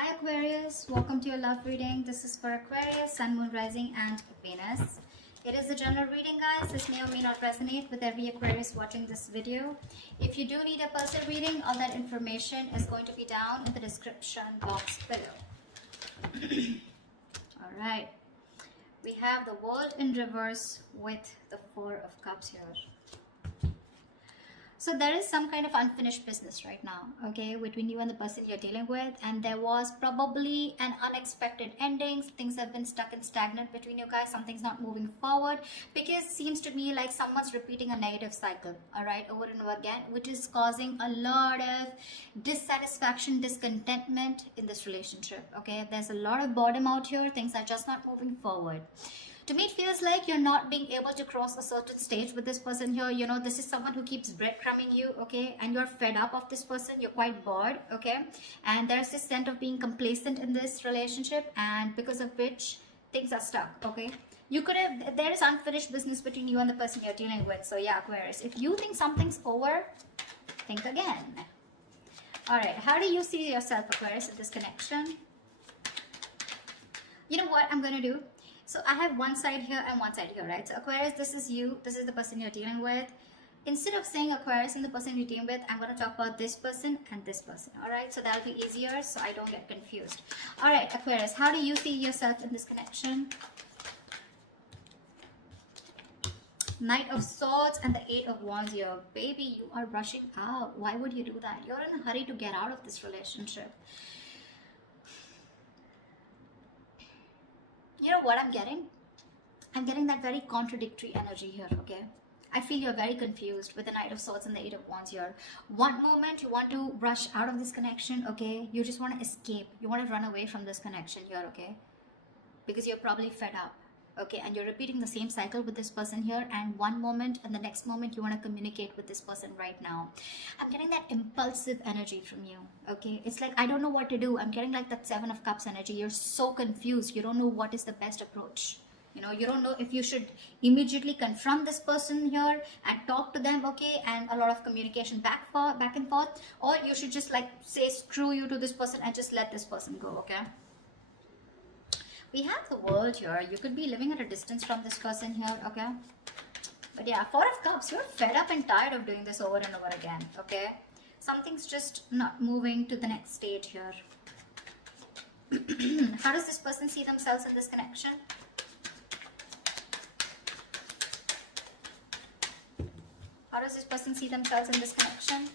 Hi Aquarius, welcome to your love reading. This is for Aquarius, Sun, Moon, Rising and Venus. It is a general reading, guys. This may or may not resonate with every Aquarius watching this video. If you do need a personal reading, all that information is going to be down in the description box below. Alright, we have the World in reverse with the Four of Cups here. So there is some kind of unfinished business right now, okay, between you and the person you're dealing with, and there was probably an unexpected ending. Things have been stuck and stagnant between you guys. Something's not moving forward because it seems to me like someone's repeating a negative cycle, all right, over and over again, which is causing a lot of dissatisfaction, discontentment in this relationship, okay. There's a lot of boredom out here. Things are just not moving forward. To me, it feels like you're not being able to cross a certain stage with this person here. You know, this is someone who keeps breadcrumbing you, okay? And you're fed up of this person. You're quite bored, okay? And there's this sense of being complacent in this relationship, and because of which things are stuck, okay? You could have, there is unfinished business between you and the person you're dealing with. So yeah, Aquarius, if you think something's over, think again. All right, how do you see yourself, Aquarius, in this connection? You know what I'm going to do? So I have one side here and one side here, right? So Aquarius, this is you. This is the person you're dealing with. Instead of saying Aquarius and the person you're dealing with, I'm going to talk about this person and this person, all right? So that'll be easier so I don't get confused. All right, Aquarius, how do you see yourself in this connection? Knight of Swords and the Eight of Wands here. Baby, you are rushing out. Why would you do that? You're in a hurry to get out of this relationship. You know what I'm getting? I'm getting that very contradictory energy here, okay? I feel you're very confused with the Knight of Swords and the Eight of Wands here. One moment you want to rush out of this connection, okay? You just want to escape. You want to run away from this connection here, okay? Because you're probably fed up, okay? And you're repeating the same cycle with this person here, and one moment and the next moment you want to communicate with this person right now. I'm getting that impulsive energy from you, okay? It's like, I don't know what to do. I'm getting like that Seven of Cups energy. You're so confused. You don't know what is the best approach. You know, you don't know if you should immediately confront this person here and talk to them, okay? And a lot of communication back and forth. Or you should just like say screw you to this person and just let this person go, okay? We have the World here. You could be living at a distance from this person here, okay? But yeah, Four of Cups, you're fed up and tired of doing this over and over again, okay? Something's just not moving to the next stage here. How does this person see themselves in this connection? How does this person see themselves in this connection?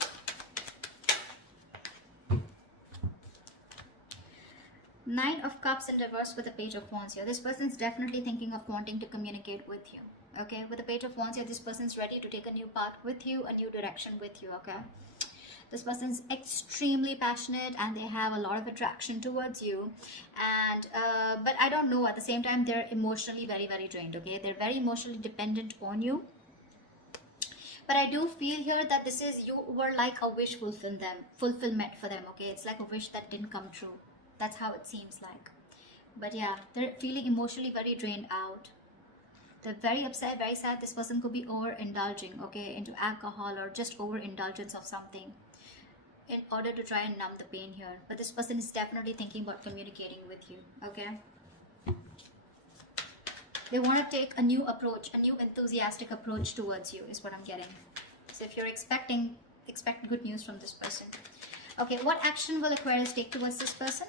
Nine of Cups in reverse with the Page of Wands here. This person's definitely thinking of wanting to communicate with you, okay? With the Page of Wands here, this person's ready to take a new path with you, a new direction with you, okay? This person's extremely passionate and they have a lot of attraction towards you. And but I don't know, at the same time, they're emotionally very, very drained, okay? They're very emotionally dependent on you. But I do feel here that this is, you were like a wish fulfillment for them, okay? It's like a wish that didn't come true. That's how it seems like. But yeah, they're feeling emotionally very drained out. They're very upset, very sad. This person could be overindulging, okay, into alcohol or just overindulgence of something in order to try and numb the pain here. But this person is definitely thinking about communicating with you, okay? They want to take a new approach, a new enthusiastic approach towards you is what I'm getting. So if you're expect good news from this person. Okay, what action will Aquarius take towards this person?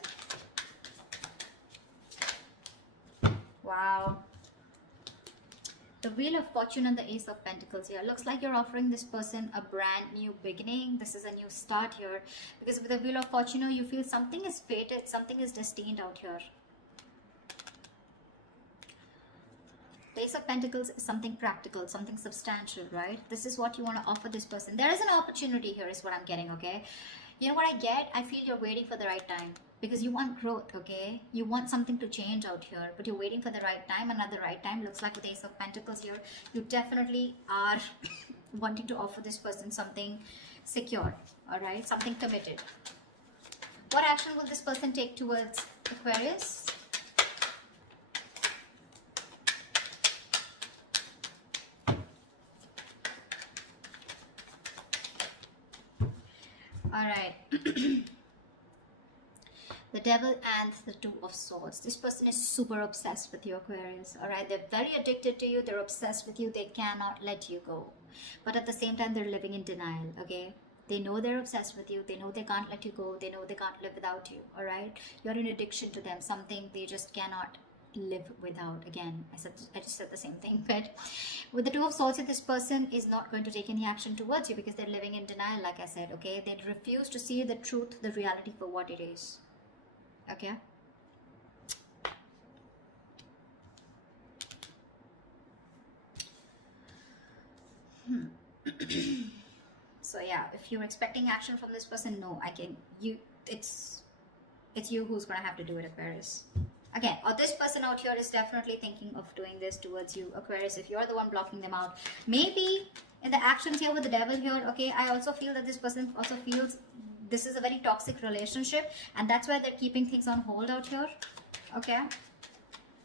Wow. The Wheel of Fortune and the Ace of Pentacles here. Looks like you're offering this person a brand new beginning. This is a new start here. Because with the Wheel of Fortune, you feel something is fated, something is destined out here. The Ace of Pentacles is something practical, something substantial, right? This is what you want to offer this person. There is an opportunity here is what I'm getting, okay? You know what I get? I feel you're waiting for the right time. Because you want growth, okay? You want something to change out here. But you're waiting for the right time. And at the right time, looks like with the Ace of Pentacles here, you definitely are wanting to offer this person something secure, alright? Something committed. What action will this person take towards Aquarius? All right. the devil and the two of swords. This person is super obsessed with you, Aquarius. All right, they're very addicted to you. They're obsessed with you. They cannot let you go, but at the same time they're living in denial. Okay, they know they're obsessed with you. They know they can't let you go. They know they can't live without you. All right, you're in addiction to them, something they just cannot live without. Again, I just said the same thing. But with the two of swords, this person is not going to take any action towards you because they're living in denial, like I said. Okay, they refuse to see the truth, the reality for what it is. Okay, so yeah, if you're expecting action from this person, no, it's you who's gonna have to do it, Aquarius. Again, or this person out here is definitely thinking of doing this towards you, Aquarius, if you're the one blocking them out. Maybe in the actions here with the devil here, okay, I also feel that this person also feels this is a very toxic relationship, and that's why they're keeping things on hold out here. Okay,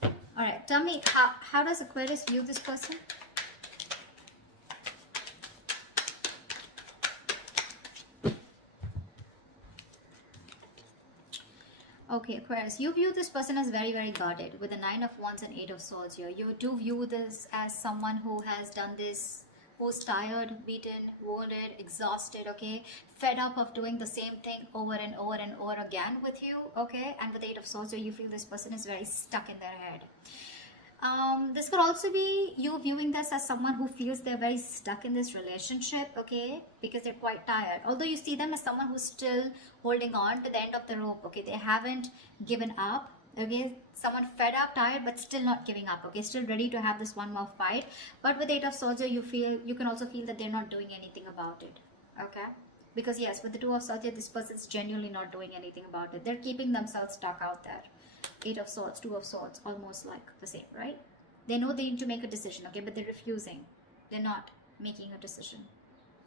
all right, tell me, how does Aquarius view this person? Okay, Aquarius, you view this person as very, very guarded with the 9 of Wands and 8 of Swords here. You do view this as someone who has done this, who's tired, beaten, wounded, exhausted, okay, fed up of doing the same thing over and over and over again with you, okay. And with the 8 of Swords here, you feel this person is very stuck in their head. This could also be you viewing this as someone who feels they're very stuck in this relationship, okay, because they're quite tired. Although you see them as someone who's still holding on to the end of the rope, okay, they haven't given up, okay, someone fed up, tired, but still not giving up, okay, still ready to have this one more fight. But with 8 of Swords, you can also feel that they're not doing anything about it, okay, because yes, with the 2 of Swords, this person's genuinely not doing anything about it. They're keeping themselves stuck out there. 8 of Swords, 2 of Swords, almost like the same, right? They know they need to make a decision, okay, but they're refusing. They're not making a decision.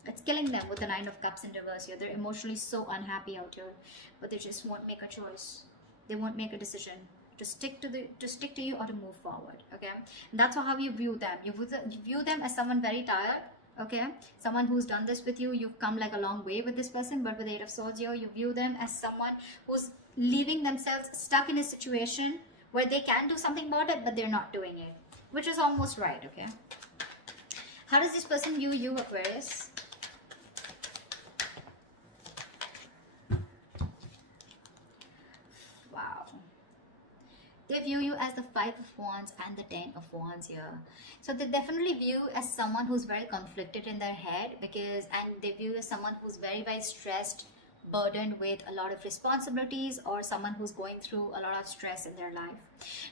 It's killing them with the 9 of Cups in reverse here. They're emotionally so unhappy out here, but they just won't make a choice. They won't make a decision to stick to you or to move forward, okay? And that's how you view them. You view them as someone very tired, okay, someone who's done this with you. You've come like a long way with this person. But with 8 of Swords here, you view them as someone who's leaving themselves stuck in a situation where they can do something about it, but they're not doing it, which is almost right, okay. How does this person view you, Aquarius? Wow, they view you as the 5 of Wands and the 10 of Wands here. So they definitely view as someone who's very conflicted in their head, and they view you as someone who's very, very stressed, burdened with a lot of responsibilities, or someone who's going through a lot of stress in their life.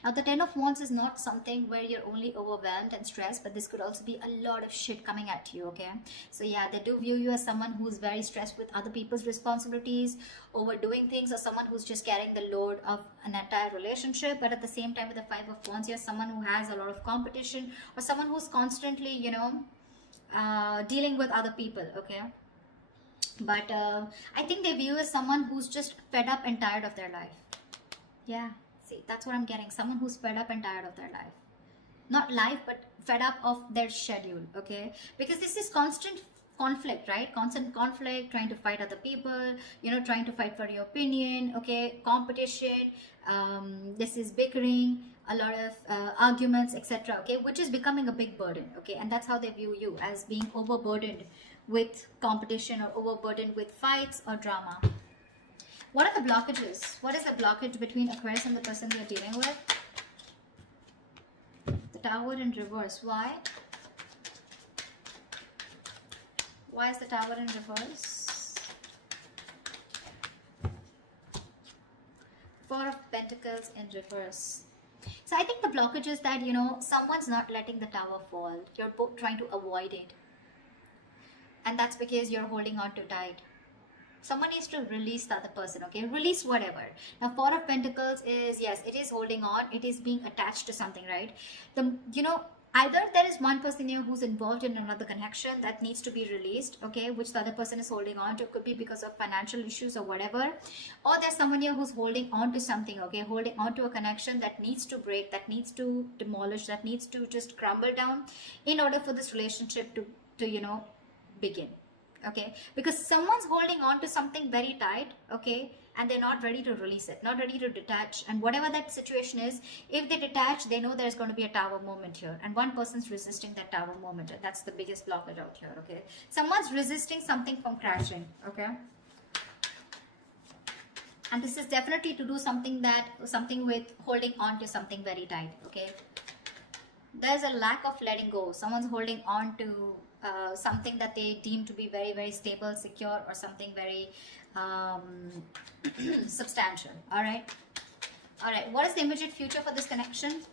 Now the 10 of Wands is not something where you're only overwhelmed and stressed, but this could also be a lot of shit coming at you, okay. So yeah, they do view you as someone who's very stressed with other people's responsibilities, overdoing things, or someone who's just carrying the load of an entire relationship. But at the same time, with the 5 of Wands, you're someone who has a lot of competition, or someone who's constantly, dealing with other people, okay. But I think they view as someone who's just fed up and tired of their life. Yeah, see, that's what I'm getting. Someone who's fed up and tired of their life. Not life, but fed up of their schedule, okay? Because this is constant conflict, right? Constant conflict, trying to fight other people, trying to fight for your opinion, okay? Competition, this is bickering, a lot of arguments, etc., okay? Which is becoming a big burden, okay? And that's how they view you, as being overburdened with competition, or overburdened with fights or drama. What are the blockages? What is the blockage between Aquarius and the person you're dealing with? The Tower in reverse. Why? Why is the Tower in reverse? 4 of Pentacles in reverse. So I think the blockage is that, someone's not letting the tower fall. You're both trying to avoid it. And that's because you're holding on too tight. Someone needs to release the other person, okay? Release whatever. Now, 4 of Pentacles is, yes, it is holding on. It is being attached to something, right? Either there is one person here who's involved in another connection that needs to be released, okay, which the other person is holding on to. It could be because of financial issues or whatever. Or there's someone here who's holding on to something, okay, holding on to a connection that needs to break, that needs to demolish, that needs to just crumble down in order for this relationship to begin, okay? Because someone's holding on to something very tight, okay, and they're not ready to release it, not ready to detach. And whatever that situation is, if they detach, they know there's going to be a tower moment here, and one person's resisting that tower moment, and that's the biggest blockage out here. Okay, someone's resisting something from crashing. Okay, and this is definitely to do something with holding on to something very tight. Okay, there's a lack of letting go. Someone's holding on to something that they deem to be very, very stable, secure, or something very substantial. All right, what is the immediate future for this connection?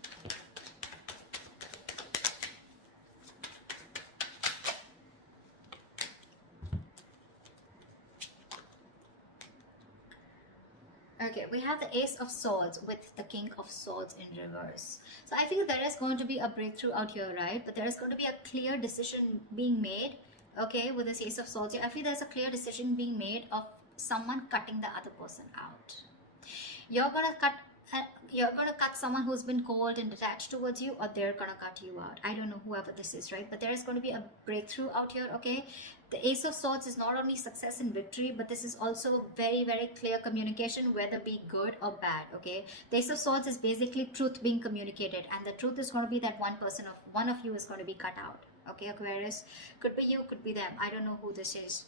Okay, we have the Ace of Swords with the King of Swords in reverse. So I feel there is going to be a breakthrough out here, right? But there is going to be a clear decision being made, okay, with this Ace of Swords here. I feel there's a clear decision being made of someone cutting the other person out. You're going to cut someone who's been cold and detached towards you, or they're going to cut you out. I don't know whoever this is, right? But there is going to be a breakthrough out here, okay? The Ace of Swords is not only success and victory, but this is also very, very clear communication, whether be good or bad, okay? The Ace of Swords is basically truth being communicated, and the truth is going to be that one of you is going to be cut out, okay, Aquarius? Could be you, could be them. I don't know who this is.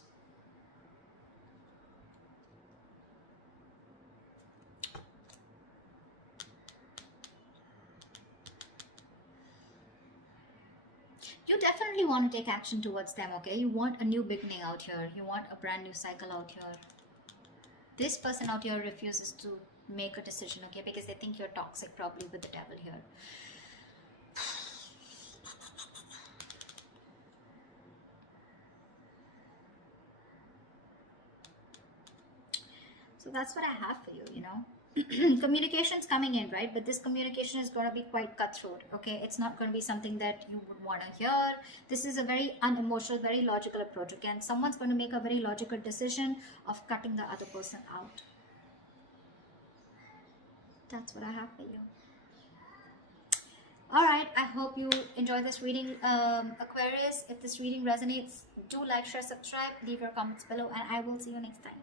You definitely want to take action towards them, okay? You want a new beginning out here. You want a brand new cycle out here. This person out here refuses to make a decision, okay? Because they think you're toxic, probably with the devil here. So that's what I have for you, you know. Communication's coming in, right? But this communication is going to be quite cutthroat, okay? It's not going to be something that you would want to hear. This is a very unemotional, very logical approach. Again, someone's going to make a very logical decision of cutting the other person out. That's what I have for you. All right, I hope you enjoy this reading, Aquarius. If this reading resonates, do like, share, subscribe, leave your comments below, and I will see you next time.